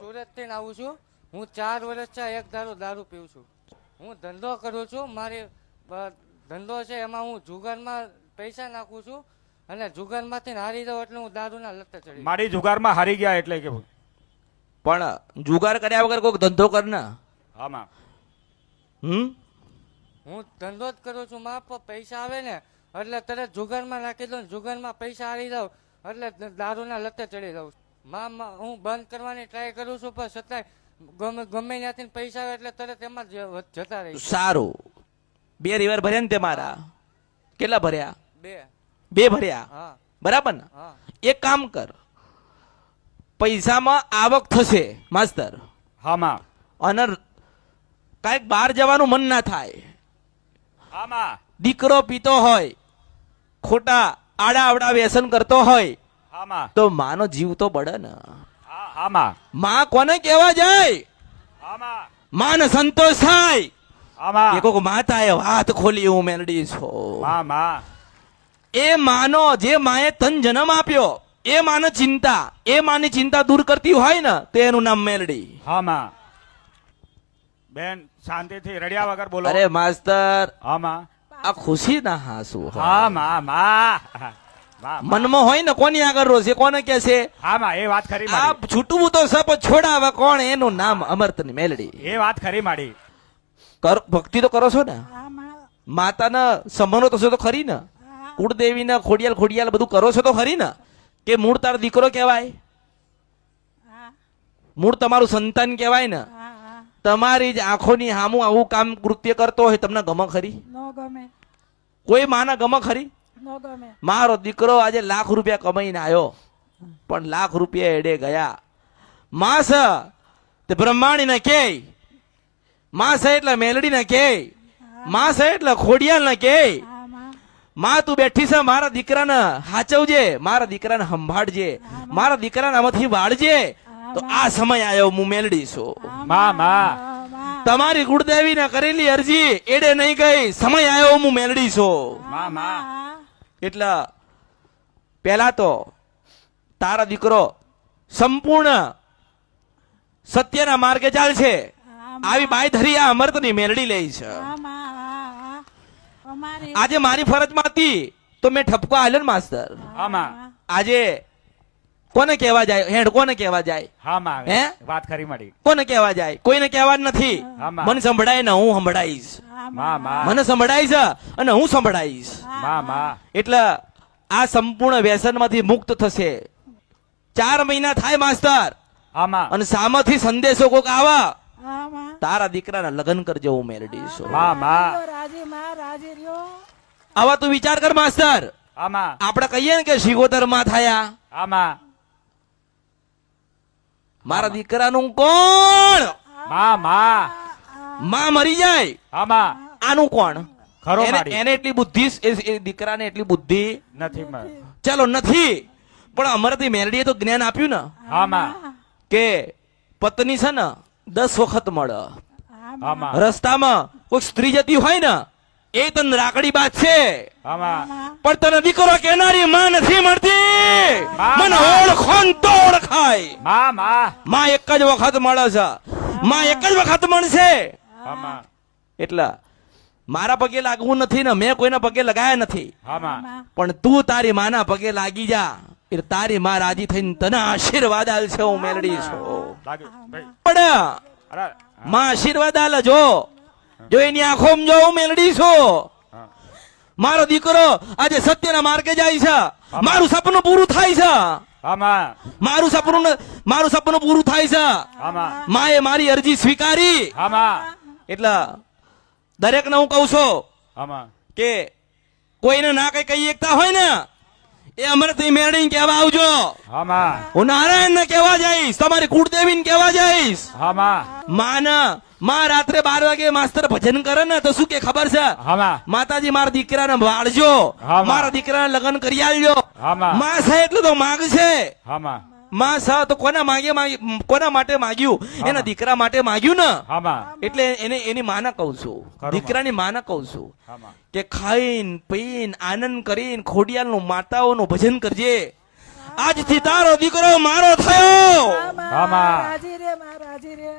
સુરત થી આવું છું. હું 4 વર્ષથી એક દારૂ પીઉં છું. હું ધંધો કરું છું. મારી ધંધો છે એમાં હું જુગારમાં પૈસા નાખું છું અને જુગારમાંથી હારી જાઉં એટલે હું દારૂના લતે ચડી. મારી જુગારમાં હારી ગયા એટલે કે પણ જુગાર કર્યા વગર કોઈક ધંધો કર ને. આમાં હું ધંધો જ કરું છું. મારા પર પૈસા આવે ને એટલે તરત જુગારમાં નાખી દઉં. જુગારમાં પૈસા હારી જાઉં એટલે દારૂના લતે ચડી જાઉં. હું બંધ કરવાની ટ્રાય કરું છું પણ છતાંય ગમે ત્યાંથી પૈસા આવે એટલે તરત એમાં જ જતા રહી. સારું. 2 રિવર ભર્યા ને તે મારા કેટલા ભર્યા? 2 ભર્યા. હા બરાબર ને? હા. એક કામ કર, પૈસામાં આવક થશે માસ્તર, આમાં અને કાંઈક બહાર જવાનું મન ના થાય. આમાં દીકરો પીતો હોય, ખોટા આડા આવડા વ્યસન કરતો હોય આમાં તો માનો જીવ તો બળે ને. આમાં માં કોને કહેવા જાય? આમાં માને સંતોષ થાય. આમાં એ કોક માતાએ વાત ખોલી હું મેલડી છો. માં એ માનો જે માએ તન જન્મ આપ્યો એ માને ચિંતા, એ માની ચિંતા દૂર કરતી હોય ને તો એનું નામ મેલડી. આમાં બેન શાંતિથી રડ્યા વગર બોલો. અરે માસ્તર, આમાં આ ખુશી ના હાસુ હોય. આમાં માં મનમાં હોય ને કોની આગળ રોશે, કોને કે છે આમાં એ વાત ખરી આ માડી. છૂટવું તો સપ છોડાવે કોણ, એનું નામ અમર્તની મેલડી. એ વાત ખરી માડી. ભક્તિ તો કરો છો ને, માતાના સંબંધો તો છો તો ખરી ને, કુળદેવીને ખોડિયાલ બધું કરો છો તો ખરી ને, કે મૂળ તારો દીકરો કહેવાય, મૂળ તમારું સંતાન કહેવાય ને. તમારી જ આંખોની સામું આવું કામ કૃત્ય કરતો હોય તમને ગમે ખરી? કોઈ માના ગમે ખરી? મારો દીકરો આજે લાખ રૂપિયા કમાઈને આવ્યો પણ લાખ રૂપિયા એડે ગયા. માસ તે બ્રહ્માણી ને કે, માસ એટલે મેલડી ને કે, માસ એટલે ખોડિયાલ ને કે, માં તું બેઠી છે મારા દીકરાને હાચવજે, મારા દીકરાને સંભાળજે, મારા દીકરાને આમાંથી વાળજે. તો આ સમય આવ્યો હું મેલડી છું. માં તમારી કુળદેવીને કરેલી અરજી એડે નહીં ગઈ, સમય આવ્યો હું મેલડી છું. માં એટલે પેલા તો તારા દીકરો સંપૂર્ણ સત્યના માર્ગે ચાલશે. આવી બાઈ ધરી આ અમર્તની મેલડી લે છે. આજે મારી ફરજમાં હતી તો મેં ઠપકો આલ્યો ને માસ્તર. આમાં આજે કોને કહેવા જાય? હેડ કોને કહેવા જાય? આમાં હે? વાત ખરી માડી. કોને કહેવા જાય? કોઈને કહેવા જ નથી. આમાં. મને સંભળાય ને હું સંભળાઈશ, માં મને સંભળાય છે અને હું સંભળાઈશ. માં એટલે આ સંપૂર્ણ વ્યસનમાંથી મુક્ત થશે. 4 મહિના થાય માસ્તર, આમાં અને સામેથી સંદેશો કોક આવે, તારા દીકરાના લગ્ન કરજો હું મેલડી છું. માં આવા તું વિચાર કર માસ્તર. આમાં આપણે કહીએ ને કે શિગોતર માં થયા, આમાં મારા દીકરાનું કોણ? માં માં મરી જાય, આમાં આનું કોણ? ખરો એને માડી. એને એટલી બુદ્ધિ, એ દીકરાને એટલી બુદ્ધિ નથી ચાલો નથી, પણ અમારાથી મેલડીએ તો જ્ઞાન આપ્યું ને આમાં કે પત્ની છે ને 10 વખત મળે. આમાં રસ્તામાં કોઈ સ્ત્રી જતી હોય ને એ તને રાકડી બાદ છે, આમાં પણ તને દીકરો કેનારી માં નથી મળતી. મને ઓળખો ને તો ઓળખાય. માં એક જ વખત મળે છે, માં એક જ વખત મળશે. આમાં એટલે મારા પગે લાગવું નથી ને મેં કોઈના પગે લગાયા નથી, આમાં પણ તું તારી માના પગે લાગી જા એટલે તારી માં રાજી થઈને તને આશીર્વાદ આલશે હું મેલડી છું. પણ અરે માં આશીર્વાદ આલે જો એની આંખોમાં જો હું મેલડી છું. મારો દીકરો આજે સત્યના માર્ગે જાય છે, મારું સપનું પૂરું થાય છે, આમાં મારું સપનું પૂરું થાય છે. આમાં માએ મારી અરજી સ્વીકારી. આમાં એટલે દરેકને હું કહું છું આમાં કે કોઈને ના કઈ કહી એકતા હોય ને એ અમરથી મેળવી કહેવા આવજો. આમાં હું નારાયણ ને કહેવા જઈશ, તમારી કુળદેવી ને કહેવા જઈશ. આમાં માં રાત્રે 12 વાગે માસ્તર ભજન કરે ને તો શું કે ખબર છે? આમાં માતાજી મારા દીકરાને વાળજો, મારા દીકરાને લગ્ન કરી આલજો. માં છે એટલે તો માગશે. આમાં માં છે તો કોના માટે માગ્યું? એના દીકરા માટે માગ્યું ને. આમાં એટલે એની માને કહું છું, દીકરાની માને કહું છું કે ખાઈને પીને આનંદ કરીને ખોડિયાલનું માતાઓનું ભજન કરજે. આજથી તારો દીકરો મારો થયો હા, માં. રાજી રે માં રાજી રે